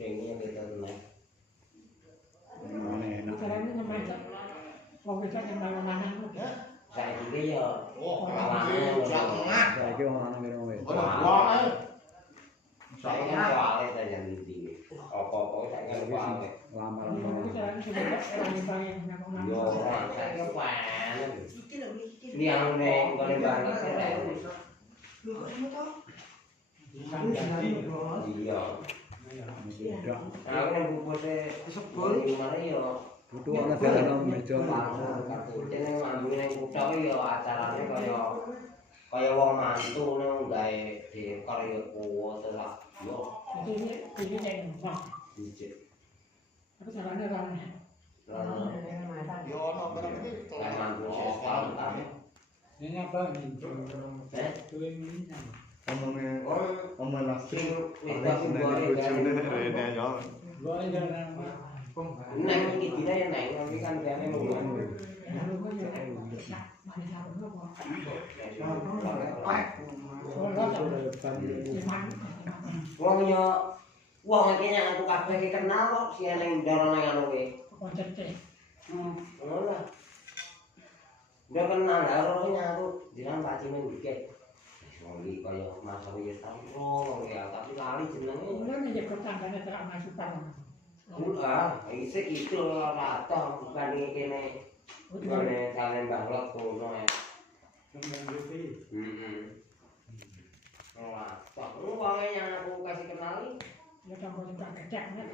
Kayaknya kita tenang. Caranya ngemacet. Wong wedok yang mana-mana. Saiki ya Saiki Saiki wong lanang kira wis. saya kan soalnya tanya inti. Apa-apa saya kan soalnya. Lamar. Yo ora saya kepanen. Ini yang ngene banget saya. Iya. Aku nang bupute sebul gimana ya. Butuh ana dalan meja Kartune manggung ning kutha ya acarane kaya wong mantu nang gawe dekor ya kuwo terus yo. Ini yang Dicek. Aku caranya ramai. Yo ono berarti Kayak manggung sesal kan. Ini apa nih? omong langsung Rene yo. Neng iki dine neng iki kan jane mung. Wong iki nyang aku kabeh iki kenal kok si neng ndoro nang anu kuwi. Koncerte. Ngono lah. Dia kenal karo nyang aku dinan Pak Cimen dikit. Wong iki kaya masa wis tampro ya tapi kali jenenge. Kemudian ini ketangganya terak masukan. Isik itu ora toh bukan kene. Kene kalian banglot kono ya. Wah, toh wong yang aku kasih kenali. Ya tambah juga keceknya.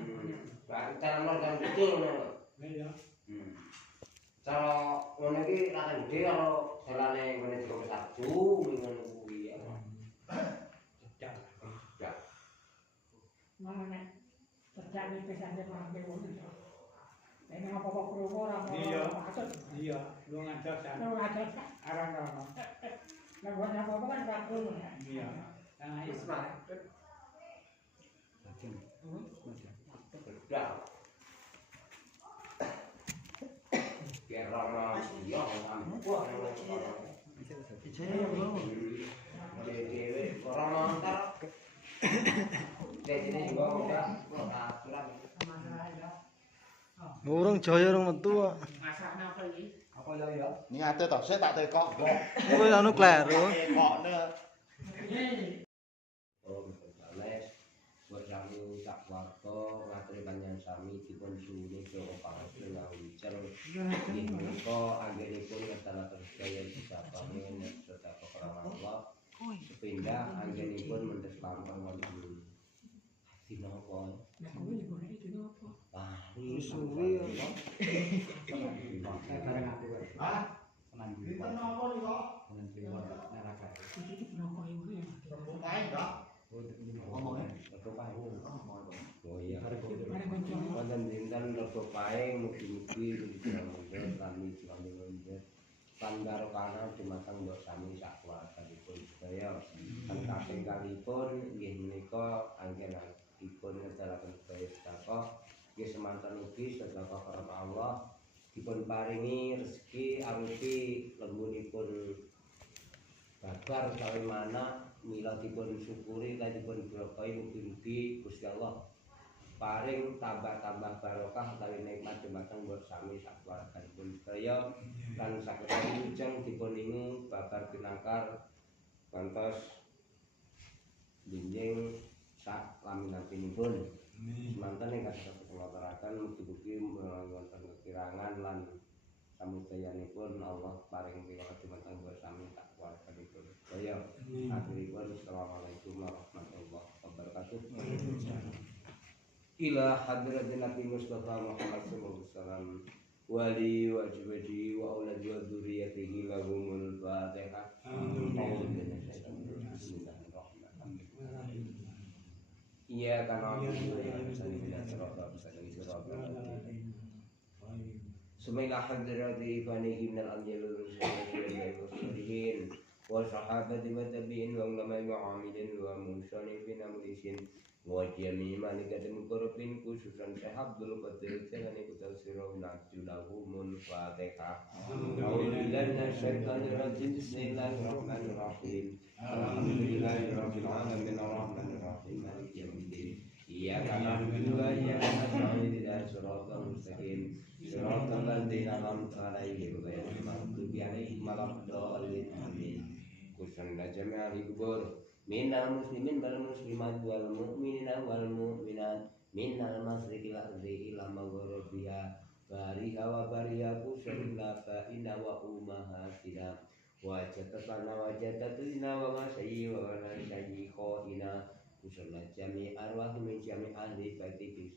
Cara mlakukan betul Iya. Cara ngono iki rata gede karo dalane ngene Joko Sarju ngono kuwi ya. Cecak. Mana cecak iki pesane mangke ngono. Ini apa-apa krungu ora apa-apa. Iya, lu ngajak kan. Lu ngajak Arang-arang. Lah buat apa-apa kan ora krungu. Iya. Nah, Ismail. Cecak. Biar orang iya wah orang nonton jadi juga udah aturan Urung jaya urung metu kok. Masakne apa iki? apa ya Niate to sik tak tekok. Kowe anu kleru. Tekokne. buat kami tak warto ngaturi panjang sami dipun suwuni Jawa Pangestu Ngawical nggih menika anggenipun ngetala terjaya disapane sedaya kekrama Allah sepindah anggenipun mendes lampung wonten dina apa Lah kuwi digone dino apa? suwi bareng aku Hah? senang Dinten napa niku? senang neraka Iki kenapa iki ya? Kae enggak? ngomongnya oh iya Mari konco. wonten dinten rega pae mugi-mugi mugi-mugi kami sami ngonjet pandarokana dumateng mbok sami sak keluarganipun sedaya kan kaping kalipun nggih menika anggenipun ngedalaken sedaya sedekah nggih semanten ugi sedekah karena Allah dipun paringi rezeki arupi lembunipun babar kawin mana mila dipun syukuri lan dipun berkahi mugi-mugi Gusti Allah paring tambah-tambah barokah utawi nikmat dumateng mbok sami sakeluarganipun sedaya lan saged wilujeng dipun ingu babar pinangkar kantos binjing sak laminatinipun semanten ingkang saged kula aturaken mugi-mugi wonten kekirangan lan samudayanipun Allah paring piwulang dumateng mbok sami sakeluarganipun sedaya akhiripun assalamualaikum warahmatullahi wabarakatuh ila hadratin Nabi Mustafa Muhammad sallallahu alaihi wasallam wali wa jwadi wa auladi wa dzurriyyatihi lahumul fatihah iya karena Sumailah hadrati ibanihi minal anjalul muslimin wa sahabati wa tabi'in wa ulama mu'amilin wa musanifin amulisin wa jami' malikatil muqarrabin khususan Syekh Abdul Qadir Jailani kutasiro najulahumul fatihah a'udzu billahi minasyaitonir rajim bismillahirrahmanirrahim alhamdulillahirabbil alamin arrahmanirrahim maliki yaumiddin Iya karena berdua ya karena tidak suratul mustaqim suratul ladzina an'amta alaihim ghairil maghdubi alaihim waladdallin amin. Kusanna jami'al kubur minal muslimin wal muslimat wal mu'minina wal mu'minat minal masriqil ardi ila maghribiha bariha wa bariha kusanna fa inna wa ummahatina wajatatana wajatatina wa masayyi wa masayyi khoina kusanna jami arwah min jami ahli baiti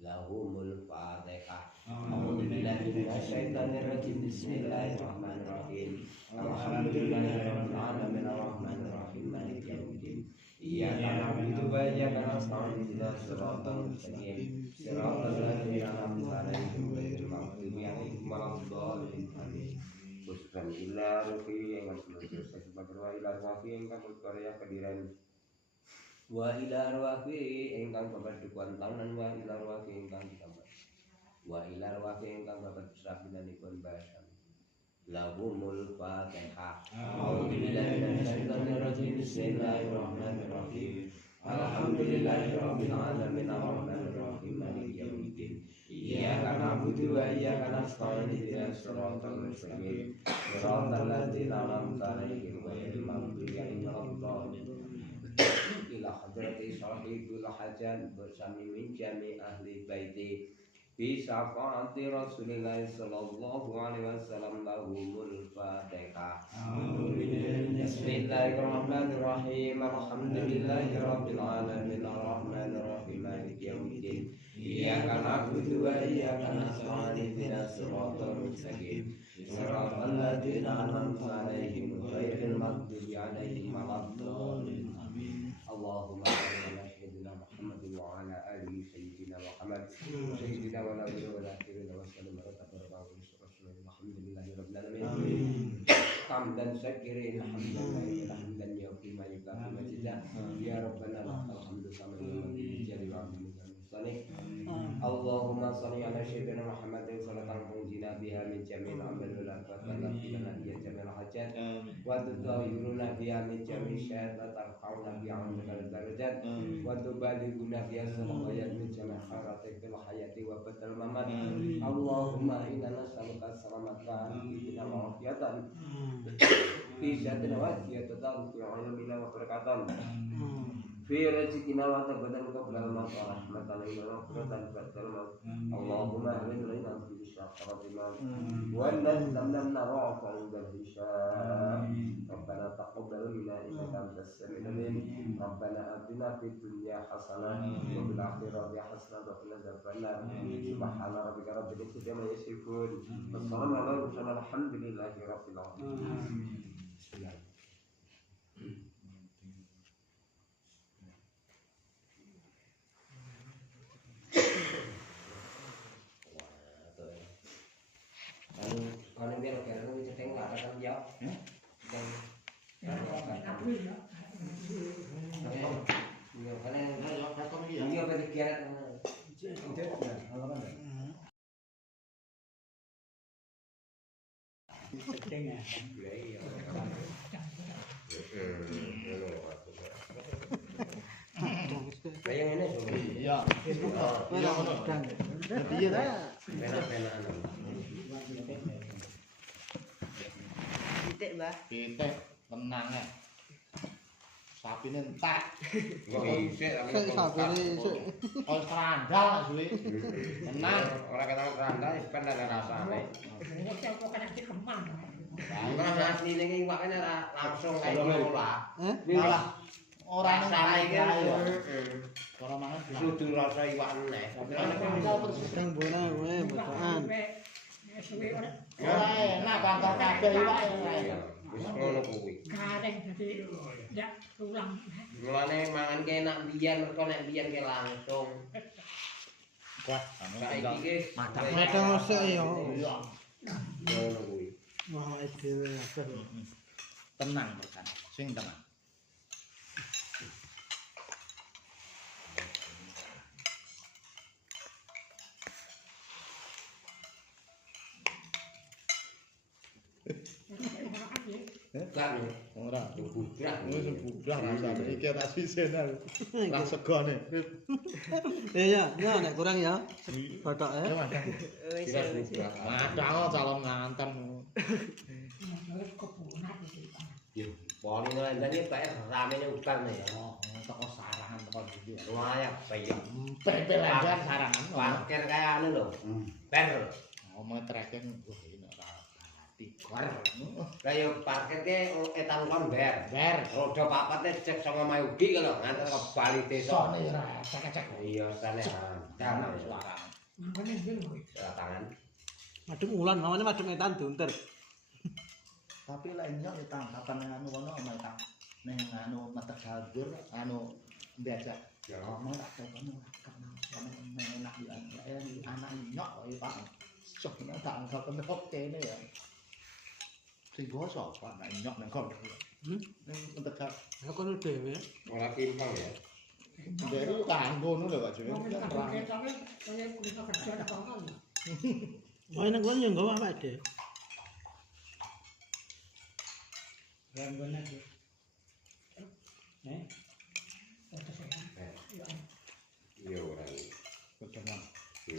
lahumul fatihah. A'udzu billahi minasyaitonir rajim. Bismillahirrahmanirrahim. Alhamdulillahirabbil alamin arrahmanir rahim maliki yaumiddin. Iyyaka na'budu wa iyyaka nasta'in ihdinas siratal mustaqim. Siratal ladzina an'amta 'alaihim ghairil maghdubi 'alaihim waladdallin. Amin. Kusan ila ruhi yang maksudnya sebab ila ruhi yang kamu karya kediran wa ila ruhi ingkang keberdukuan tahunan wa ila ruhi ingkang ditambah wa ila ruhi ingkang kebersabinanipun bahasan lahumul fatihah. A'udzu billahi minasyaitonir rajim. Bismillahirrahmanirrahim. Alhamdulillahirabbil alamin arrahmanir rahim maliki yaumiddin. Iyyaka na'budu wa iyyaka nasta'in ihdinas siratal mustaqim. Siratal ladzina an'amta 'alaihim ghairil maghdubi 'alaihim waladdallin. Ila hadrati sahibul hajat bersami min jami ahli baiti bi syafaati Rasulillah sallallahu alaihi wasallam lahumul fatihah. Bismillahirrahmanirrahim. Alhamdulillahirabbil alamin arrahmanir rahim maliki yaumiddin. Iyyaka na'budu wa iyyaka nasta'in ihdinas siratal mustaqim. Siratal ladzina an'amta 'alaihim ghairil maghdubi 'alaihim waladdallin. Allahumma shalli ala sayyidina Muhammadin wa ala ali sayyidina Muhammad sayyidina wa nabiyina wa akhirina wa sallam ala rasulillah alhamdulillahi rabbil alamin. Hamdan syakirin hamdan yuqi ma yukafi majidah ya rabbana lakal hamdu kama yanbaghi li jalali wajhika al-mustanih. Allahumma shalli ala sayyidina Muhammadin sallallahu tunjina biha min jami'il amali wal afat wa lana biha jami'al hajat wa tudahhiruna biha min jami'i syai'at tarfa'una biha 'indal darajat wa tubalighuna biha salawat min jami'i khairati fil hayati wa badal mamat. Allahumma inna nas'aluka salamatan fi wa afiyatan fi syatin wa afiyatan fi 'ilmina wa barakatan fi rizqina wa tabadan qabla al-maut rahmatan wa rahmatan badal maut. Allahumma ahlina fi syafaratina wa nastamna ra'fa 'indal hisab. Rabbana taqabbal minna innaka antas samiul 'alim. Rabbana atina fid dunya hasanah wa fil akhirati hasanah wa qina adzabannar. Subhana rabbika rabbil izzati amma yasifun. Wassalamu ala mursalin alhamdulillahi rabbil alamin. Còn em biết là cái nó sẽ là cái con dao. Nhiều cái này nhiều cái kia cái yang ini Iya. Iya ngono. Piye ta? Titik, Mbah. Pitik tenang ya. Sapine entek. kok isik Sing sapine isik. Oh serandal suwi. Tenang. ora kata randai ben ada rasane. Ngoceh kok kena dikemang. Nah, asline iki iwakane langsung kayak ngolah. Malah ora Rasane iki ya. Ora mangan. kudu rasa iwak neh. Kang bona wae betaan. Suwe ora Ora enak kantor kabeh iwak. Wis ngono kuwi. kareng dadi ndak tulang. Mulane mangan ke enak biyen mergo nek biyen ke langsung. Kuat. Saiki ki Madang sik yo. ngono kuwi. Wah, dhewe akeh. Tenang tekan. Sing tenang. Kan Oh ora. Budak. Wis budak rasane iki tak sisen aku. Ra segone. Iya, ya nek kurang ya. Batok Ya madang. Wis Kira wis. budak. Madang calon nganten. Yo, poli nandane kae ramene udan ya. Oh, teko sarangan teko ndi. Lumayan bayar. Pepelan sarangan. Parkir kayak anu lho. Per. Omong treken ini ora tikor. Kayak parkir ke etan kon ber. Ber. Roda papate cek sama mayugi lho nganter ke Bali desa. Sone ora cek-cek. Iya, sane. Jangan suara. Makanya dia loh. tangan. Madem ulan, namanya madem etan dunter. Tapi lek nyok ya tangkapan nang anu kono omah tang. Ning anu metek galdur anu biasa. Ya. Omong tak kono karena enak ya. Anak nyok kok Pak. Sok nang tangkapan kok kene ya. Sing gosok Pak nek nyok nang kono. Ning metek gal. Ya kono dhewe. Ora timpang ya. Dari lu kanggo ngono lho Pak Jeng. Mau kita kayak kita kerja ada apa-apa. Oh, nek kono yo nggawa awake dhewe. Rambutnya tuh. Iya ora. Ketenang. Iya.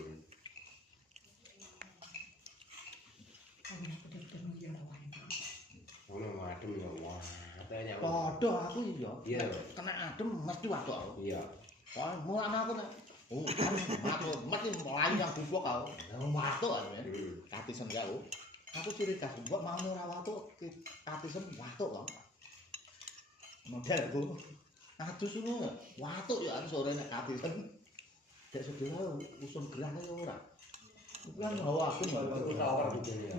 Ono adem ya wah. Katanya. Padha aku iya. Iya. Kena adem mesti watuk aku. Iya. Soale mulane aku nek aku mati mlayu yang bubuk aku. Watuk aku ya. Katisen ya aku. Aku ciri khas mbok mau ora watuk katisen watuk kok. Modelku. Adus ngono. Watuk ya sore nek katisen. Dek sedaya usum gerah ya ora. Iku kan hawa aku Aku shower di sini ya.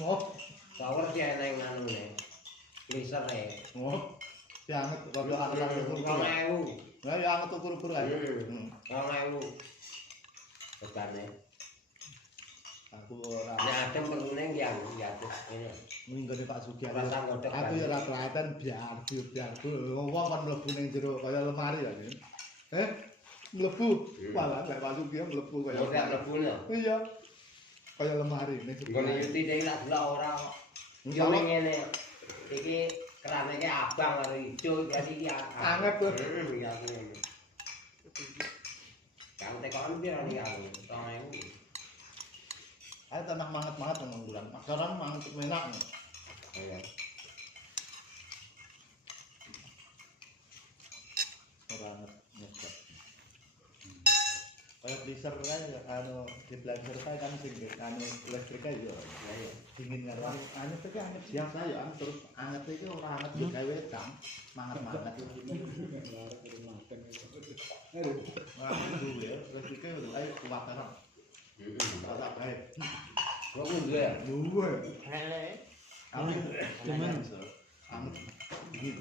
ngoh. Shower sih enak yang anu nih. Freezer nih. Ngoh. Sangat rada anget ukur. 2000. Lah ya anget ukur ae. 2000. Tegane. Aku ora Nek adem perune yang ya ini. minggone Pak Sugiarto. Pasang godhog. Aku ya ora kelihatan biar wong kan mlebu ning jero kaya lemari ya. Mlebu. Malah nek Pak Sugiarto mlebu kaya. Ora mlebu lho. Iya. Kaya lemari ning. Nggone yuti dhewe lak delok ora kok. Yo ning ngene. Iki kerane iki abang karo ijo jadi iki Anget tuh. Iya aku ngono. Kan tekan piro nih aku? 2000. Ayo tanah manget-manget nang bulan. Makaran manget enak. Iya. Ora nyesek. Kaya freezer kae anu di blender kae kan sing anu listrik kae yo. Dingin karo anu iki anget biasa ya terus anget iki ora anget digawe tam manget-manget. Wah, dulu ya, listriknya udah ayo kuat kan. Rasa kae. Kok ngono ya? Dulu. Cuman anget dingin.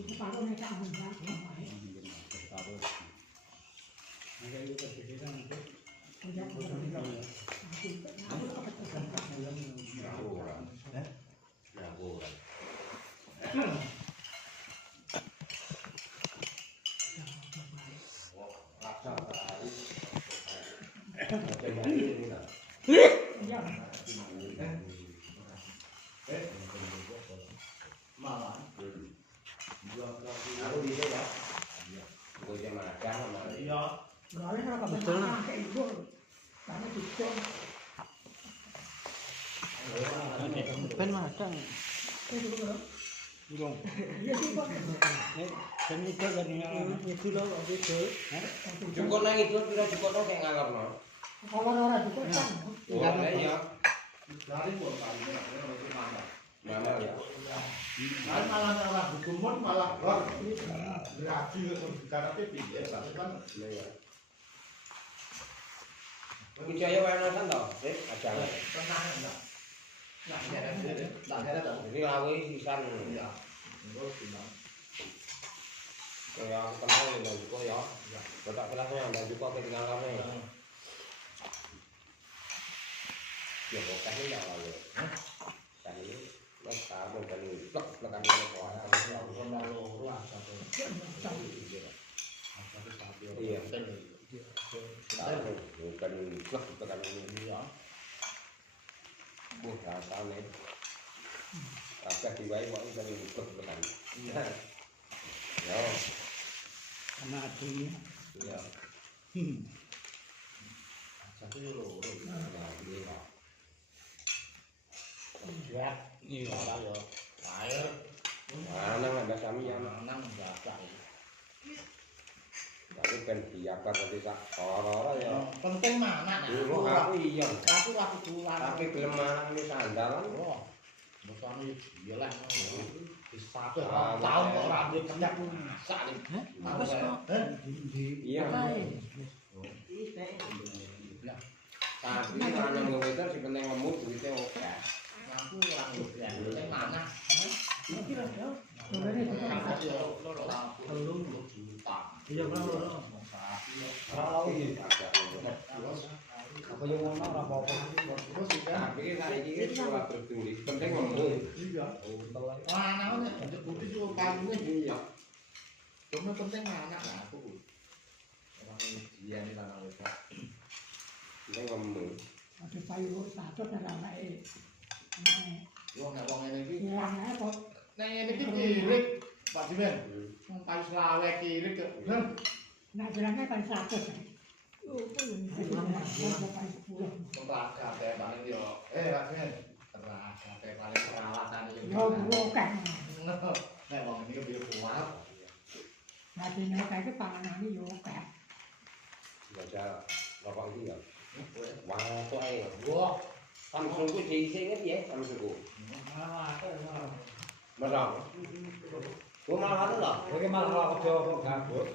Itu pakai mereka ambil. Makanya itu kepikiran itu. Aku ora. Aku ora. Rasa tahu. Iya. Malah. Aku bisa ya. Gue cuma ada sama. Iya. Soalnya kalau benar kayak itu, karena itu ben madang. Iya juga. Dan itu dari itu loh waktu itu. Cukup nang itu pira cukup nang kayak ngalorno. Kalau orang juga kan, Oh, iya. Dari pun kali itu mana. Mana ya? Kan malah ora dikumut malah berarti bicara piye kan. Iya. Iki jaya wanasan to, Rik, ajang. Tenang enggak. Nah, ya kan. Jadi lawe sisan. Iya. Terus bilang. Kaya kenal ya juga ya. Kotak kelasnya ada juga ketinggalannya. Ya kok kasih ya lawe. Tadi Sekarang kan plek plekan ini kuat. Iya. Sekarang bukan plek plekan ini. Rasanya. Kabeh diwae kok iso plek plekan. Ya. Karena adanya. Iya. Satu loro. Ya, iya lah ya. Air. Mana ada sami ya. Nang bapak. Tapi ben diakar nanti sak ora ya. Penting mana? Dulu aku iya. Aku tulan. Tapi gelem manang ini sandalan. Oh. Mosone iya lah. Bisa tahun kok ora duwe kendak sak iki. Wes kok. Iya. Tapi mana mau wedo sing penting lemut duwite oke. Aku ora ngerti. Penting mana? Iki lho, yo. Dole iki Iya, loro. Apa yang ngono ora apa-apa. Tapi kan iki ora tertulis penting lemut. Iya. Ana nek nyebuti yo kalune iya. Cuma penting mana aku. Orang dia ini tanah wis. Penting lemut. ada payu satu dan anake. Yo nek wong ngene iki Hilang ae kok. nek ngene iki kirik Pak Jimen. Wong payu selawe kirik kok. Nak bilangnya kan 100. Oh, Teraga teh paling yo. Pak Jimen. Teraga teh paling perawatan iki. yo bukan. Nek wong iki biru kuat. Nanti nek kayak panganane yo kayak. Baca rokok iki ya. Wah, kok ae. Wah, Samsungku diisi inget ya, Samsungku. Merang. Gua malah loh. Iki malah aja kok gabut.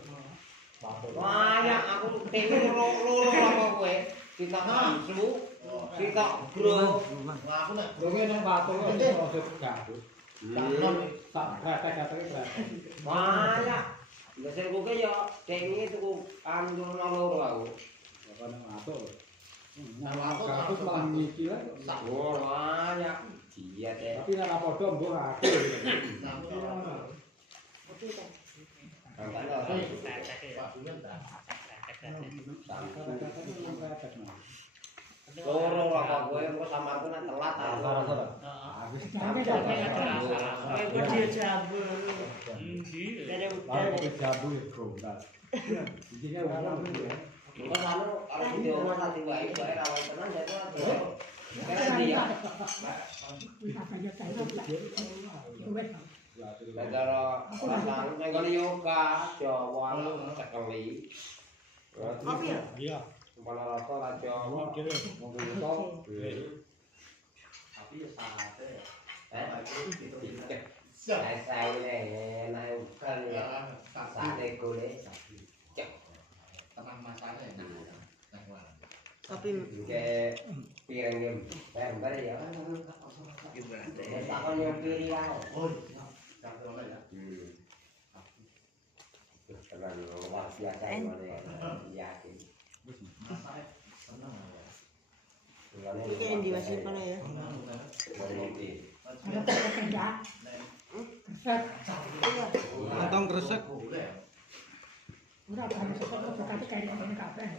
Wah, ya aku pengen loro apa kowe. Kita Samsu, kita Bro. aku nek Lunge nang patung kok aja gabut. Tak kretek-kretek kretek. Wah, ya. Besar gue ya, cengi tuh anjur loro aku. Apa nang patung. aku Gabut malah mikir lah. Wah, ya. Iya deh. Tapi nek padha mbok aku. Loro rokok gue engko samarku nang telat ah. Sampai sampai Jabu ya, Bro. Intinya orang Engko anu kalau di omah tadi wae rawan tenan ya tuh. Karena dia negara pasang nenggone yoga Jawa sekali. Kopi ya? Iya. Kepala rokok lah Jawa. Mobil top. tapi ya sate ya. Saya ini naik bukan ya. Sate gule. Tenang masalah ya. Kopi Kayak piring ember ya. Tak yang piring lah. Oh, sate oleh ya. Tenang luar biasa ini yakin. Masalah seneng ya. ini kayak di masih mana ya? ada kerja. Keset. Kantong kresek. Udah kan sesuatu berkati kayak ini kabeh.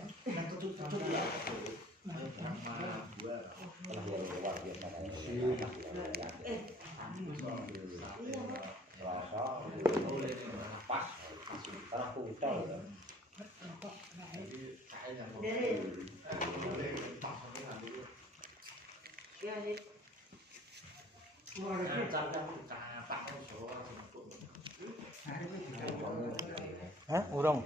Hah? Urung.